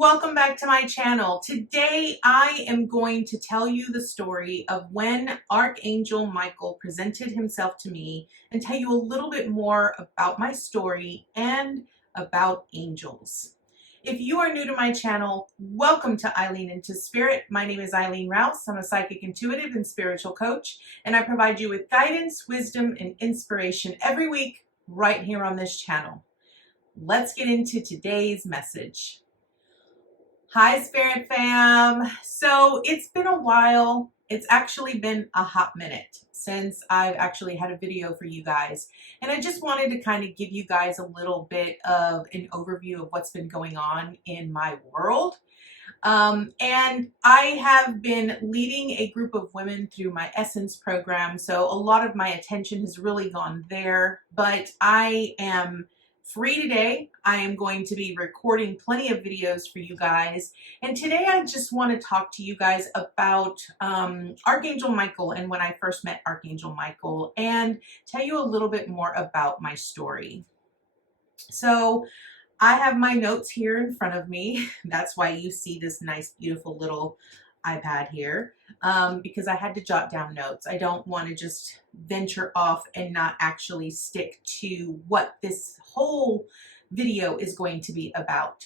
Welcome back to my channel. Today I am going to tell you the story of when Archangel Michael presented himself to me and tell you a little bit more about my story and about angels. If you are new to my channel, welcome to Eileen Into Spirit. My name is Eileen Rouse. I'm a psychic, intuitive, and spiritual coach, and I provide you with guidance, wisdom, and inspiration every week right here on this channel. Let's get into today's message. Hi, Spirit Fam. So it's been a while. It's actually been a hot minute since I've actually had a video for you guys. And I just wanted to kind of give you guys a little bit of an overview of what's been going on in my world. And I have been leading a group of women through my Essence program. So a lot of my attention has really gone there, but I am free today. I am going to be recording plenty of videos for you guys. And today I just want to talk to you guys about Archangel Michael and when I first met Archangel Michael and tell you a little bit more about my story. So I have my notes here in front of me. That's why you see this nice, beautiful little iPad here, because I had to jot down notes. I don't want to just venture off and not actually stick to what this whole video is going to be about.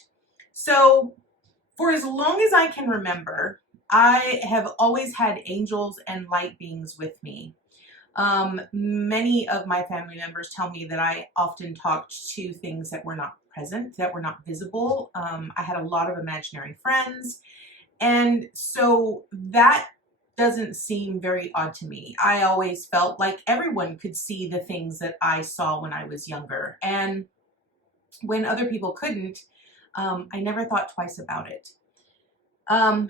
So for as long as I can remember, I have always had angels and light beings with me. Many of my family members tell me that I often talked to things that were not present, that were not visible. I had a lot of imaginary friends. And so that doesn't seem very odd to me. I always felt like everyone could see the things that I saw when I was younger. And when other people couldn't, I never thought twice about it. I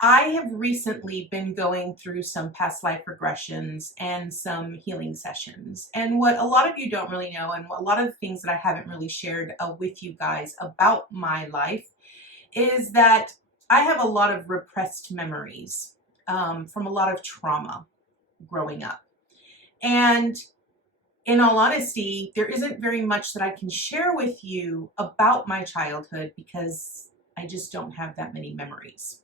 have recently been going through some past life regressions and some healing sessions. And what a lot of you don't really know, and a lot of the things that I haven't really shared with you guys about my life, is that I have a lot of repressed memories from a lot of trauma growing up. And in all honesty, there isn't very much that I can share with you about my childhood because I just don't have that many memories.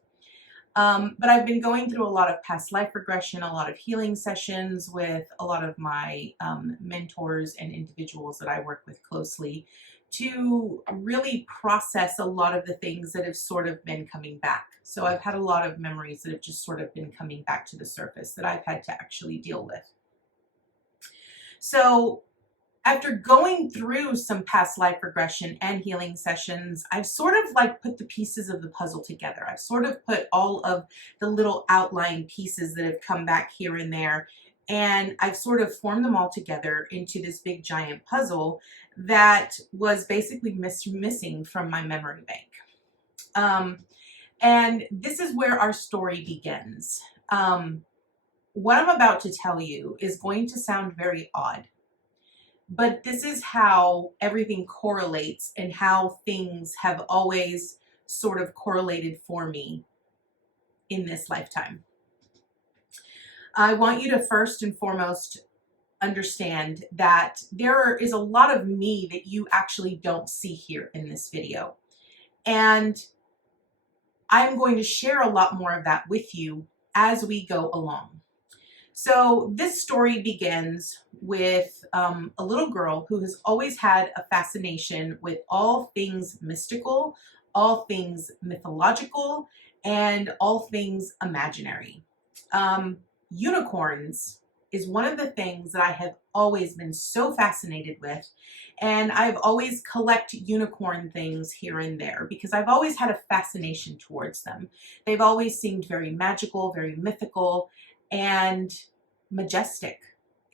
But I've been going through a lot of past life regression, a lot of healing sessions with a lot of my mentors and individuals that I work with closely to really process a lot of the things that have sort of been coming back. So I've had a lot of memories that have just sort of been coming back to the surface that I've had to actually deal with. So after going through some past life regression and healing sessions, I've sort of like put the pieces of the puzzle together. I've sort of put all of the little outline pieces that have come back here and there, and I've sort of formed them all together into this big giant puzzle that was basically missing from my memory bank. And this is where our story begins. What I'm about to tell you is going to sound very odd, but this is how everything correlates and how things have always sort of correlated for me in this lifetime. I want you to first and foremost understand that there is a lot of me that you actually don't see here in this video. And I'm going to share a lot more of that with you as we go along. So this story begins with a little girl who has always had a fascination with all things mystical, all things mythological, and all things imaginary. Unicorns is one of the things that I have always been so fascinated with, and I've always collected unicorn things here and there because I've always had a fascination towards them. They've always seemed very magical, very mythical, and majestic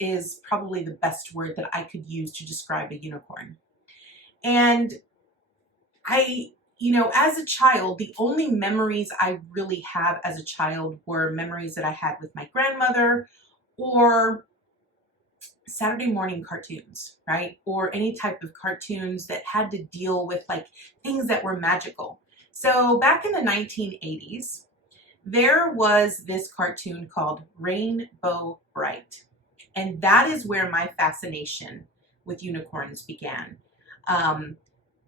is probably the best word that I could use to describe a unicorn. And as a child, the only memories I really have as a child were memories that I had with my grandmother or Saturday morning cartoons, right? Or any type of cartoons that had to deal with like things that were magical. So back in the 1980s, there was this cartoon called Rainbow Bright. And that is where my fascination with unicorns began.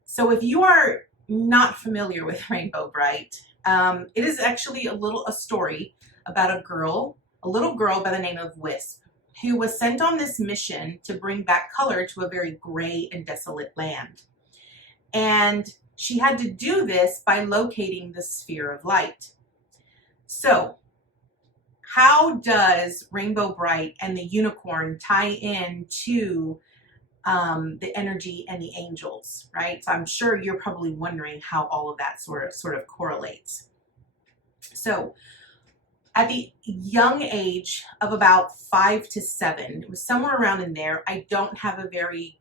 So if you are not familiar with Rainbow Bright, it is actually a story about a little girl by the name of Wisp, who was sent on this mission to bring back color to a very gray and desolate land. And she had to do this by locating the sphere of light. So, how does Rainbow Bright and the unicorn tie in to the energy and the angels, right? So I'm sure you're probably wondering how all of that sort of correlates. So at the young age of about 5 to 7, it was somewhere around in there. I don't have a very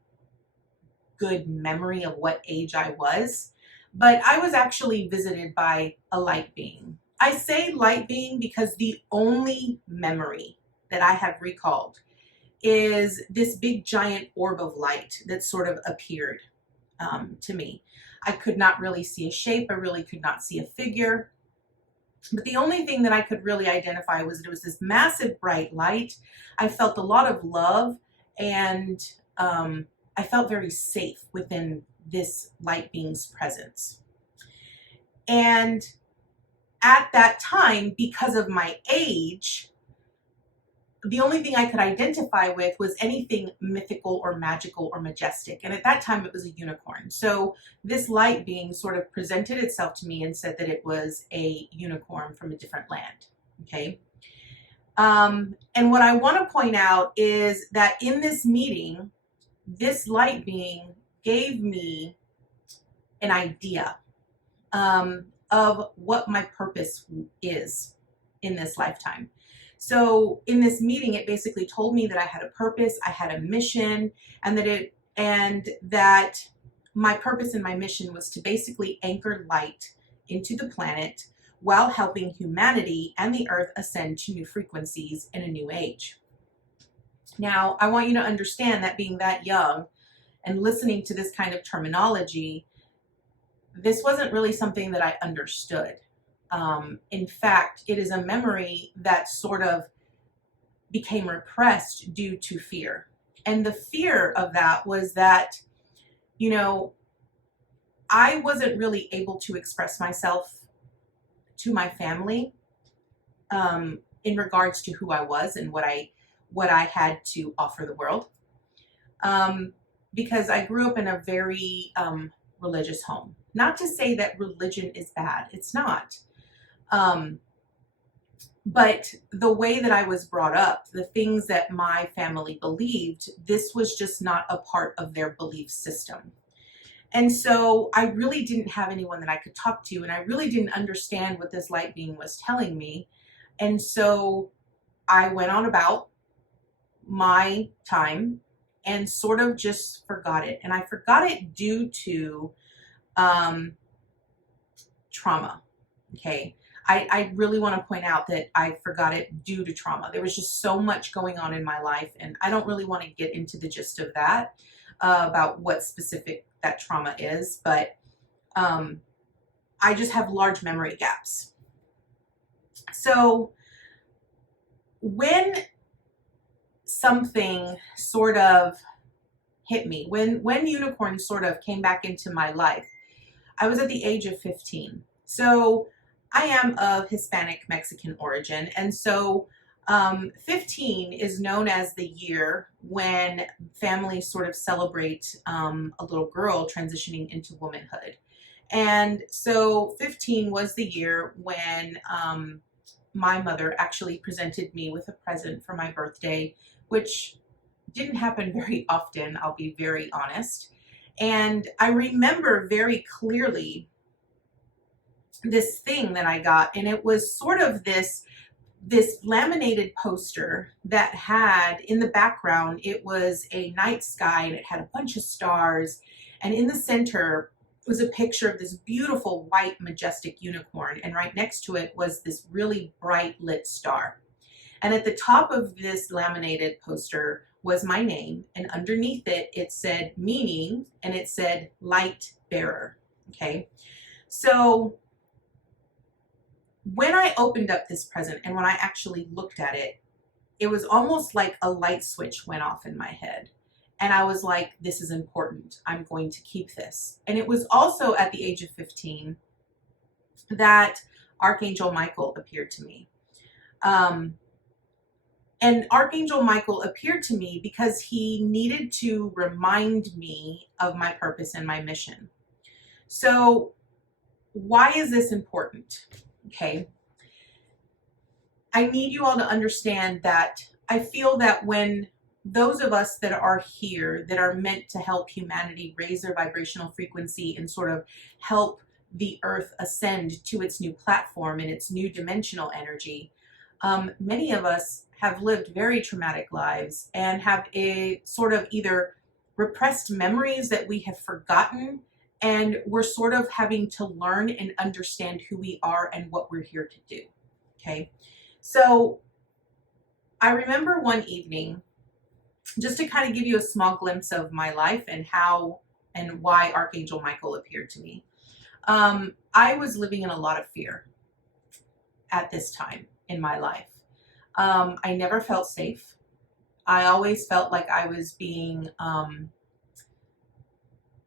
good memory of what age I was, but I was actually visited by a light being. I say light being because the only memory that I have recalled is this big giant orb of light that sort of appeared to me. I could not really see a shape. I really could not see a figure. But the only thing that I could really identify was that it was this massive bright light. I felt a lot of love, and I felt very safe within this light being's presence. And at that time, because of my age, the only thing I could identify with was anything mythical or magical or majestic. And at that time, it was a unicorn. So this light being sort of presented itself to me and said that it was a unicorn from a different land. Okay. And what I want to point out is that in this meeting, this light being gave me an idea of what my purpose is in this lifetime. So in this meeting, it basically told me that I had a purpose, I had a mission, and that my purpose and my mission was to basically anchor light into the planet while helping humanity and the earth ascend to new frequencies in a new age. Now, I want you to understand that being that young and listening to this kind of terminology, this wasn't really something that I understood. In fact, it is a memory that sort of became repressed due to fear. And the fear of that was that, you know, I wasn't really able to express myself to my family in regards to who I was and what I had to offer the world. Because I grew up in a very religious home. Not to say that religion is bad, it's not. But the way that I was brought up, the things that my family believed, this was just not a part of their belief system. And so I really didn't have anyone that I could talk to, and I really didn't understand what this light being was telling me. And so I went on about my time and sort of just forgot it. And I forgot it due to trauma. Okay. I really want to point out that I forgot it due to trauma. There was just so much going on in my life, and I don't really want to get into the gist of that, about what specific that trauma is, but I just have large memory gaps. So when something sort of hit me, when unicorn sort of came back into my life, I was at the age of 15. So I am of Hispanic Mexican origin, and so 15 is known as the year when families sort of celebrate a little girl transitioning into womanhood. And so 15 was the year when my mother actually presented me with a present for my birthday, which didn't happen very often, I'll be very honest. And I remember very clearly this thing that I got, and it was sort of this laminated poster that had in the background, it was a night sky and it had a bunch of stars, and in the center was a picture of this beautiful white majestic unicorn, and right next to it was this really bright lit star. And at the top of this laminated poster was my name, and underneath it, it said meaning, and it said light bearer. Okay, so when I opened up this present and when I actually looked at it, it was almost like a light switch went off in my head. And I was like, this is important. I'm going to keep this. And it was also at the age of 15 that Archangel Michael appeared to me. And Archangel Michael appeared to me because he needed to remind me of my purpose and my mission. So why is this important? Okay. I need you all to understand that I feel that when those of us that are here that are meant to help humanity raise their vibrational frequency and sort of help the earth ascend to its new platform and its new dimensional energy, many of us have lived very traumatic lives and have a sort of either repressed memories that we have forgotten, and we're sort of having to learn and understand who we are and what we're here to do. Okay. So I remember one evening, just to kind of give you a small glimpse of my life and how and why Archangel Michael appeared to me. I was living in a lot of fear at this time in my life. I never felt safe. I always felt like I was being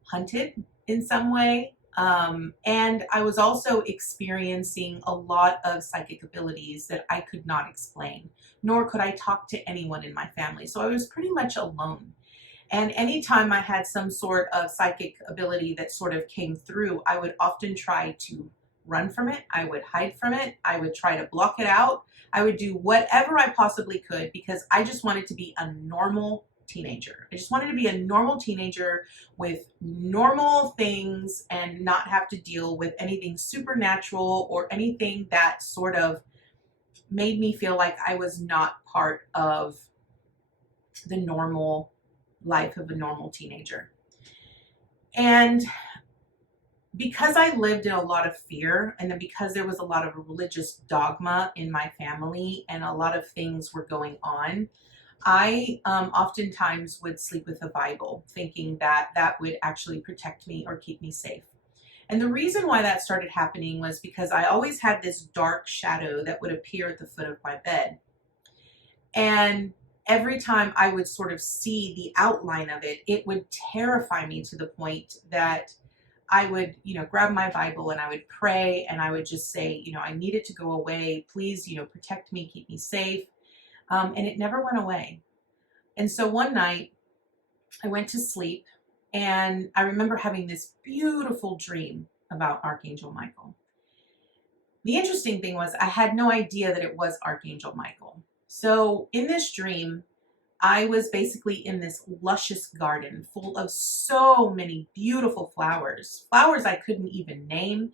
hunted in some way. And I was also experiencing a lot of psychic abilities that I could not explain, nor could I talk to anyone in my family. So I was pretty much alone. And anytime I had some sort of psychic ability that sort of came through, I would often try to run from it. I would hide from it. I would try to block it out. I would do whatever I possibly could because I just wanted to be a normal teenager. I just wanted to be a normal teenager with normal things and not have to deal with anything supernatural or anything that sort of made me feel like I was not part of the normal life of a normal teenager. And because I lived in a lot of fear, and then because there was a lot of religious dogma in my family and a lot of things were going on, I oftentimes would sleep with a Bible, thinking that that would actually protect me or keep me safe. And the reason why that started happening was because I always had this dark shadow that would appear at the foot of my bed. And every time I would sort of see the outline of it, it would terrify me to the point that I would, grab my Bible and I would pray and I would just say, I need it to go away. Please, protect me, keep me safe. And it never went away. And so one night I went to sleep and I remember having this beautiful dream about Archangel Michael. The interesting thing was I had no idea that it was Archangel Michael. So in this dream, I was basically in this luscious garden full of so many beautiful flowers I couldn't even name,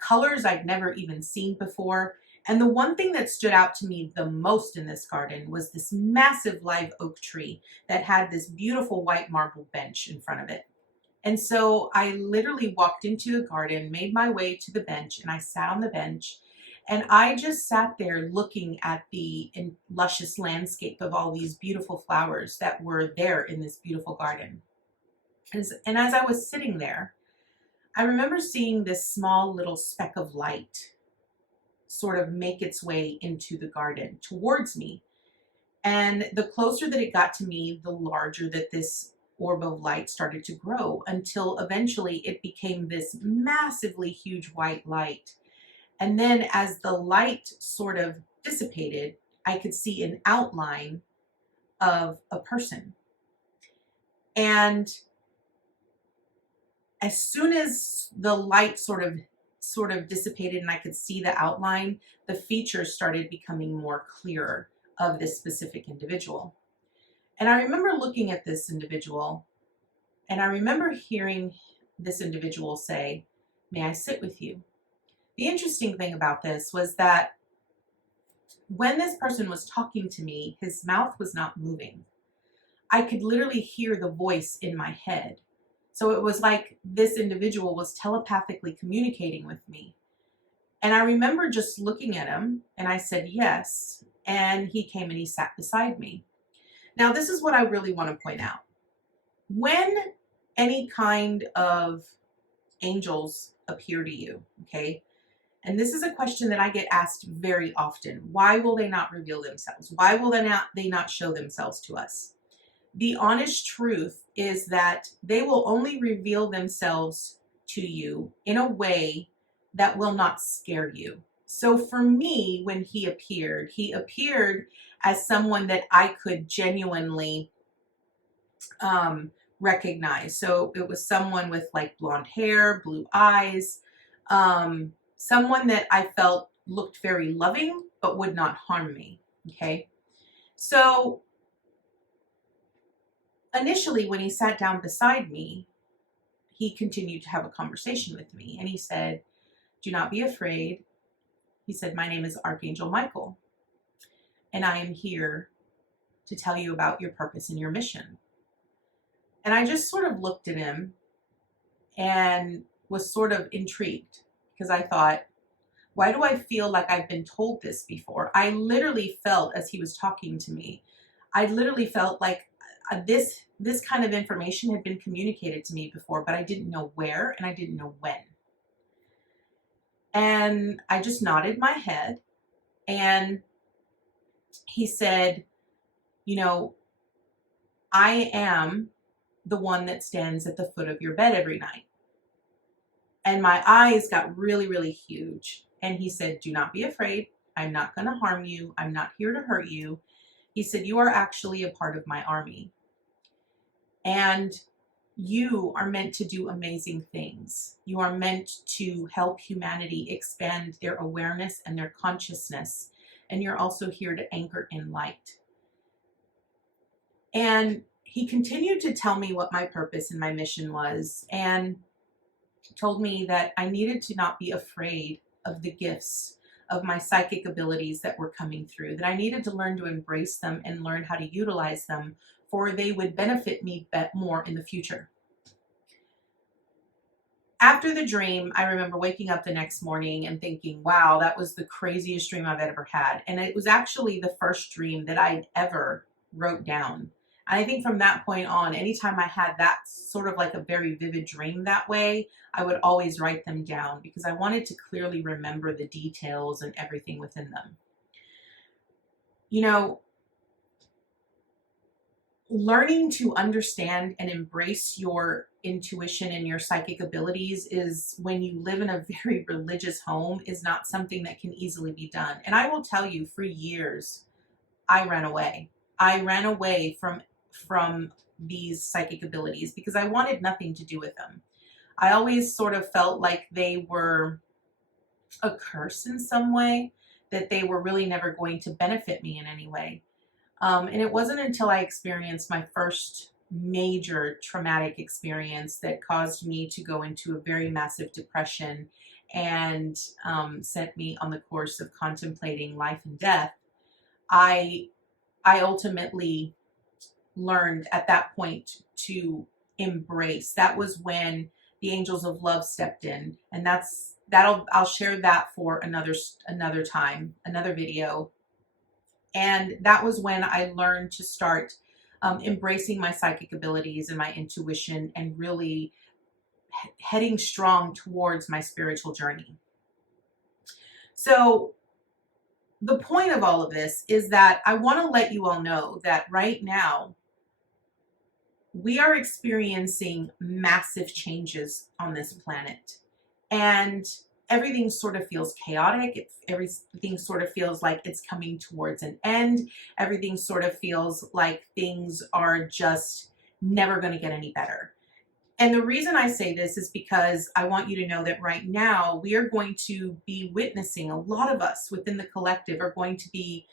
colors I'd never even seen before. And the one thing that stood out to me the most in this garden was this massive live oak tree that had this beautiful white marble bench in front of it. And so I literally walked into the garden, made my way to the bench, and I sat on the bench. And I just sat there looking at the luscious landscape of all these beautiful flowers that were there in this beautiful garden. And as I was sitting there, I remember seeing this small little speck of light sort of make its way into the garden towards me. And the closer that it got to me, the larger that this orb of light started to grow until eventually it became this massively huge white light. And then as the light sort of dissipated, I could see an outline of a person. And as soon as the light sort of dissipated and I could see the outline, the features started becoming more clearer of this specific individual. And I remember looking at this individual and I remember hearing this individual say, "May I sit with you?" The interesting thing about this was that when this person was talking to me, his mouth was not moving. I could literally hear the voice in my head. So it was like this individual was telepathically communicating with me. And I remember just looking at him and I said, yes. And he came and he sat beside me. Now, this is what I really want to point out. When any kind of angels appear to you, okay? And this is a question that I get asked very often. Why will they not reveal themselves? Why will they not show themselves to us? the honest truth is that they will only reveal themselves to you in a way that will not scare you. So for me, when he appeared as someone that I could genuinely recognize. So it was someone with like blonde hair, blue eyes, someone that I felt looked very loving but would not harm me. Okay. So initially, when he sat down beside me, he continued to have a conversation with me, and he said, "Do not be afraid." He said, "My name is Archangel Michael, and I am here to tell you about your purpose and your mission." And I just sort of looked at him and was sort of intrigued, because I thought, why do I feel like I've been told this before? I literally felt, as he was talking to me, I literally felt like this kind of information had been communicated to me before, but I didn't know where and I didn't know when. And I just nodded my head, and he said, "You know, I am the one that stands at the foot of your bed every night." And my eyes got really, really huge. And he said, "Do not be afraid. I'm not going to harm you. I'm not here to hurt you." He said, "You are actually a part of my army. And you are meant to do amazing things. You are meant to help humanity expand their awareness and their consciousness. And you're also here to anchor in light." And he continued to tell me what my purpose and my mission was, and told me that I needed to not be afraid of the gifts of my psychic abilities that were coming through, that I needed to learn to embrace them and learn how to utilize them, for they would benefit me more in the future. After the dream, I remember waking up the next morning and thinking, wow, that was the craziest dream I've ever had. And it was actually the first dream that I ever wrote down. And I think from that point on, anytime I had that sort of like a very vivid dream that way, I would always write them down, because I wanted to clearly remember the details and everything within them. You know, learning to understand and embrace your intuition and your psychic abilities is, when you live in a very religious home, is not something that can easily be done. And I will tell you, for years, I ran away. I ran away from these psychic abilities because I wanted nothing to do with them. I always sort of felt like they were a curse in some way, that they were really never going to benefit me in any way. And it wasn't until I experienced my first major traumatic experience that caused me to go into a very massive depression and sent me on the course of contemplating life and death. I ultimately learned at that point to embrace. That was when the angels of love stepped in, and I'll share that for another time, another video. And that was when I learned to start embracing my psychic abilities and my intuition, and really heading strong towards my spiritual journey. So the point of all of this is that I want to let you all know that right now we are experiencing massive changes on this planet, and everything sort of feels chaotic. Everything sort of feels like it's coming towards an end. Everything sort of feels like things are just never going to get any better. And the reason I say this is because I want you to know that right now we are going to be witnessing, a lot of us within the collective are going to be,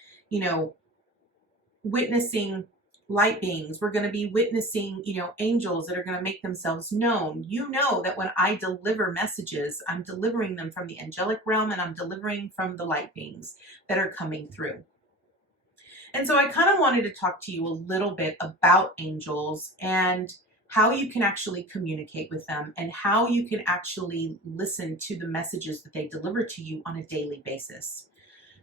witnessing light beings. We're going to be witnessing, angels that are going to make themselves known. You know that when I deliver messages, I'm delivering them from the angelic realm, and I'm delivering from the light beings that are coming through. And so I kind of wanted to talk to you a little bit about angels and how you can actually communicate with them, and how you can actually listen to the messages that they deliver to you on a daily basis.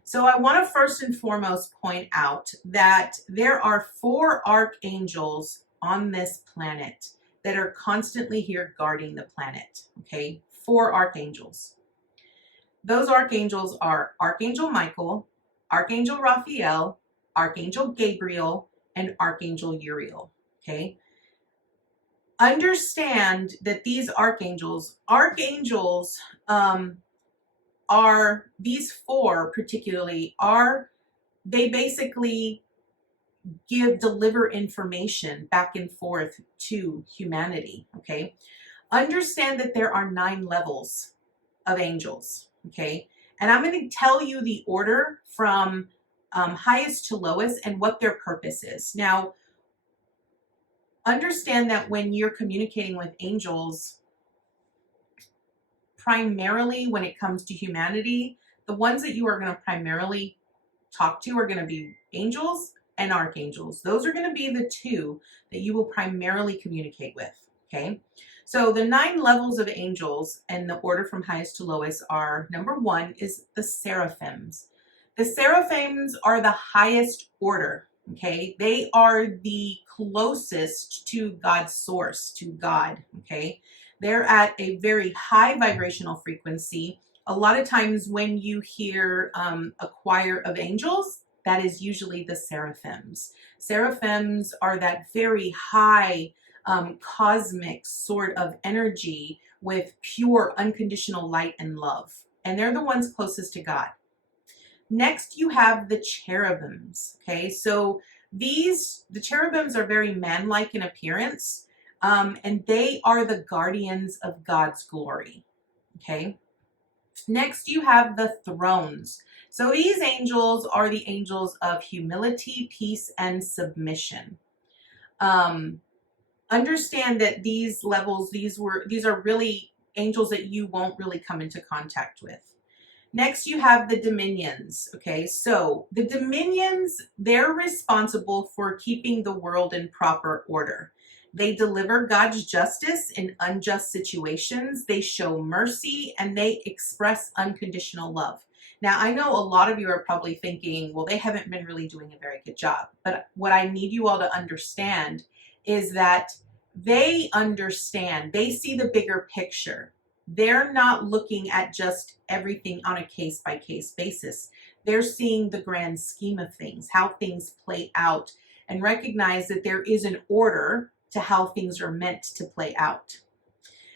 So I want to first and foremost point out that there are 4 archangels on this planet that are constantly here guarding the planet. Okay, 4 archangels. Those archangels are Archangel Michael, Archangel Jophiel, Archangel Gabriel, and Archangel Uriel. okay? Understand that these archangels are, these four particularly, they basically deliver information back and forth to humanity, okay? Understand that there are 9 levels of angels, okay? And I'm going to tell you the order from highest to lowest and what their purpose is. Now, understand that when you're communicating with angels, primarily when it comes to humanity, the ones that you are going to primarily talk to are going to be angels and archangels. Those are going to be the 2 that you will primarily communicate with, okay? So the 9 levels of angels and the order from highest to lowest are, number 1 is the Seraphims. The Seraphims are the highest order, okay? They are the closest to God's source, to God, okay? They're at a very high vibrational frequency. A lot of times when you hear a choir of angels, that is usually the Seraphims. Seraphims are that very high cosmic sort of energy with pure unconditional light and love. And they're the ones closest to God. Next, you have the Cherubims. Okay, so the Cherubims are very man-like in appearance, and they are the guardians of God's glory. Okay. Next, you have the thrones. So these angels are the angels of humility, peace, and submission. Understand that these levels, these are really angels that you won't really come into contact with. Next, you have the dominions. Okay, so the dominions, they're responsible for keeping the world in proper order. They deliver God's justice in unjust situations. They show mercy and they express unconditional love. Now, I know a lot of you are probably thinking, well, they haven't been really doing a very good job. But what I need you all to understand is that they understand, they see the bigger picture. They're not looking at just everything on a case-by-case basis. They're seeing the grand scheme of things, how things play out, and recognize that there is an order to how things are meant to play out.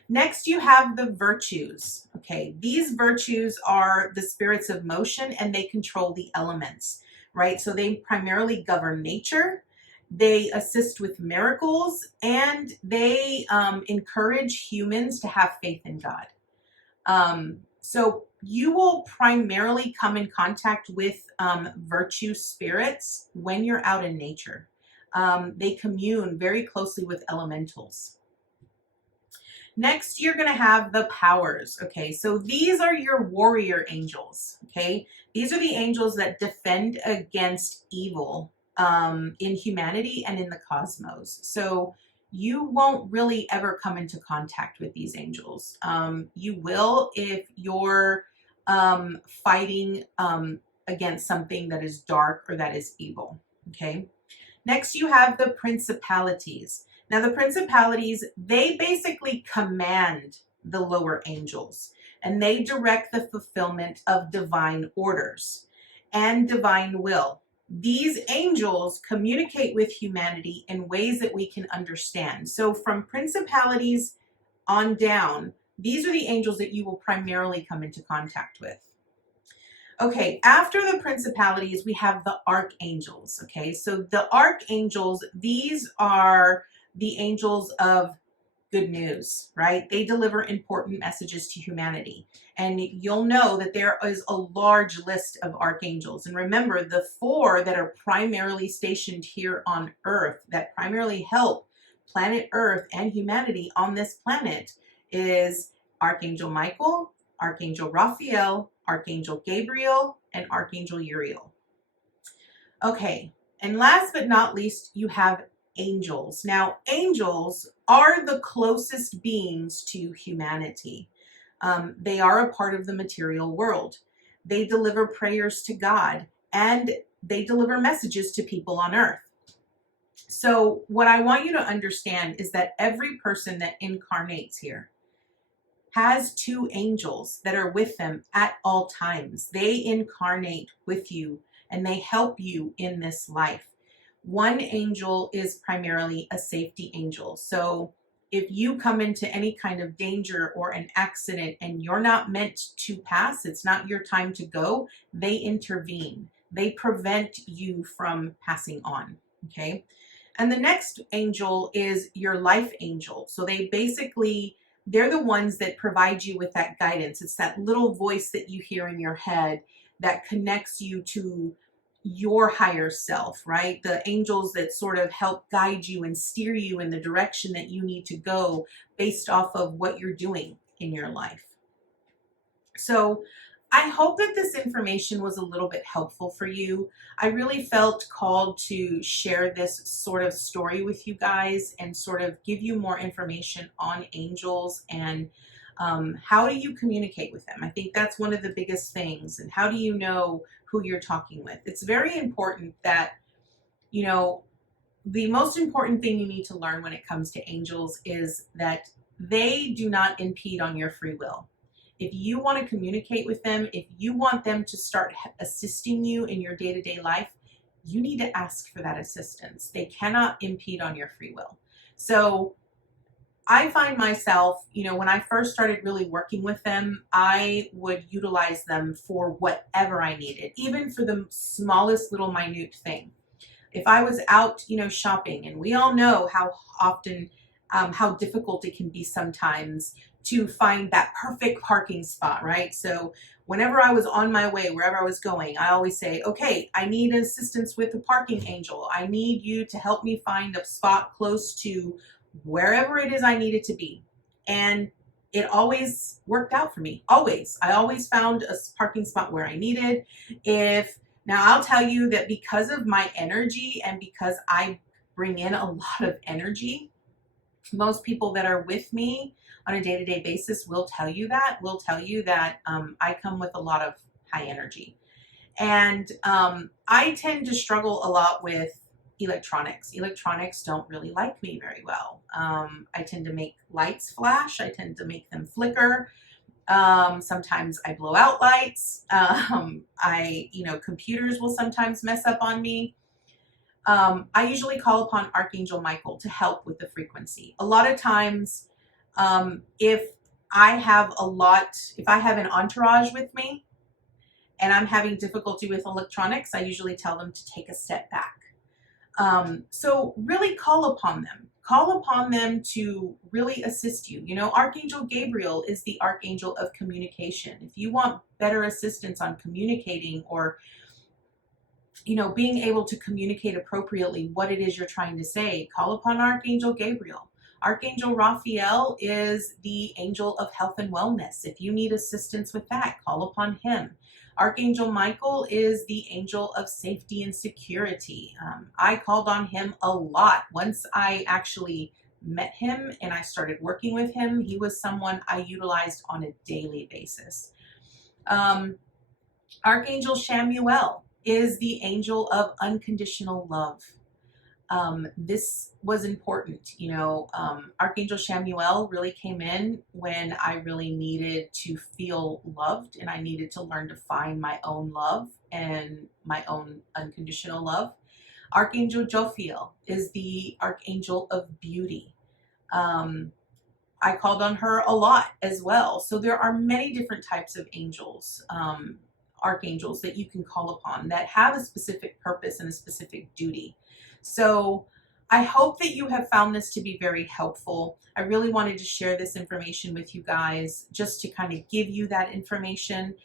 Next, you have the virtues. Okay, these virtues are the spirits of motion and they control the elements, right? So they primarily govern nature, they assist with miracles, and they encourage humans to have faith in God. So you will primarily come in contact with virtue spirits when you're out in nature. They commune very closely with elementals. Next, you're going to have the powers. Okay, so these are your warrior angels. Okay, these are the angels that defend against evil in humanity and in the cosmos. So you won't really ever come into contact with these angels. You will if you're fighting against something that is dark or that is evil. Okay. Next, you have the principalities. Now, the principalities, they basically command the lower angels, and they direct the fulfillment of divine orders and divine will. These angels communicate with humanity in ways that we can understand. So from principalities on down, these are the angels that you will primarily come into contact with. Okay, after the principalities, we have the archangels. Okay, so the archangels, these are the angels of good news, right? They deliver important messages to humanity. And you'll know that there is a large list of archangels. And remember, the 4 that are primarily stationed here on Earth, that primarily help planet Earth and humanity on this planet, is Archangel Michael, Archangel Jophiel, Archangel Gabriel, and Archangel Uriel. Okay, and last but not least, you have angels. Now, angels are the closest beings to humanity. They are a part of the material world. They deliver prayers to God, and they deliver messages to people on earth. So what I want you to understand is that every person that incarnates here has 2 angels that are with them at all times. They incarnate with you and they help you in this life. One angel is primarily a safety angel. So if you come into any kind of danger or an accident and you're not meant to pass, it's not your time to go, they intervene. They prevent you from passing on, okay? And the next angel is your life angel. So they're the ones that provide you with that guidance. It's that little voice that you hear in your head that connects you to your higher self, right? The angels that sort of help guide you and steer you in the direction that you need to go based off of what you're doing in your life. So I hope that this information was a little bit helpful for you. I really felt called to share this sort of story with you guys and sort of give you more information on angels and how do you communicate with them? I think that's one of the biggest things. And how do you know who you're talking with? It's very important that, you know, the most important thing you need to learn when it comes to angels is that they do not impede on your free will. If you want to communicate with them, if you want them to start assisting you in your day-to-day life, you need to ask for that assistance. They cannot impede on your free will. So I find myself, you know, when I first started really working with them, I would utilize them for whatever I needed, even for the smallest little minute thing. If I was out, you know, shopping, and we all know how often, how difficult it can be sometimes to find that perfect parking spot, right? So whenever I was on my way, wherever I was going, I always say, okay, I need assistance with the parking angel. I need you to help me find a spot close to wherever it is I needed to be. And it always worked out for me. Always. I always found a parking spot where I needed. Now I'll tell you that because of my energy and because I bring in a lot of energy, most people that are with me on a day-to-day basis will tell you that, I come with a lot of high energy. And I tend to struggle a lot with electronics. Electronics don't really like me very well. I tend to make lights flash. I tend to make them flicker. Sometimes I blow out lights. Computers will sometimes mess up on me. I usually call upon Archangel Michael to help with the frequency. A lot of times, if I have an entourage with me and I'm having difficulty with electronics, I usually tell them to take a step back. So really call upon them. Call upon them to really assist you. You know, Archangel Gabriel is the archangel of communication. If you want better assistance on communicating or, you know, being able to communicate appropriately what it is you're trying to say, call upon Archangel Gabriel. Archangel Jophiel is the angel of health and wellness. If you need assistance with that, call upon him. Archangel Michael is the angel of safety and security. I called on him a lot. Once I actually met him and I started working with him, he was someone I utilized on a daily basis. Archangel Samuel is the angel of unconditional love. This was important, you know. Archangel Samuel really came in when I really needed to feel loved and I needed to learn to find my own love and my own unconditional love. Archangel Jophiel is the archangel of beauty. I called on her a lot as well. So there are many different types of angels, archangels that you can call upon that have a specific purpose and a specific duty. So I hope that you have found this to be very helpful. I really wanted to share this information with you guys just to kind of give you that information.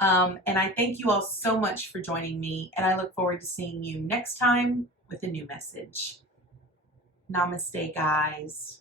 And I thank you all so much for joining me. And I look forward to seeing you next time with a new message. Namaste, guys.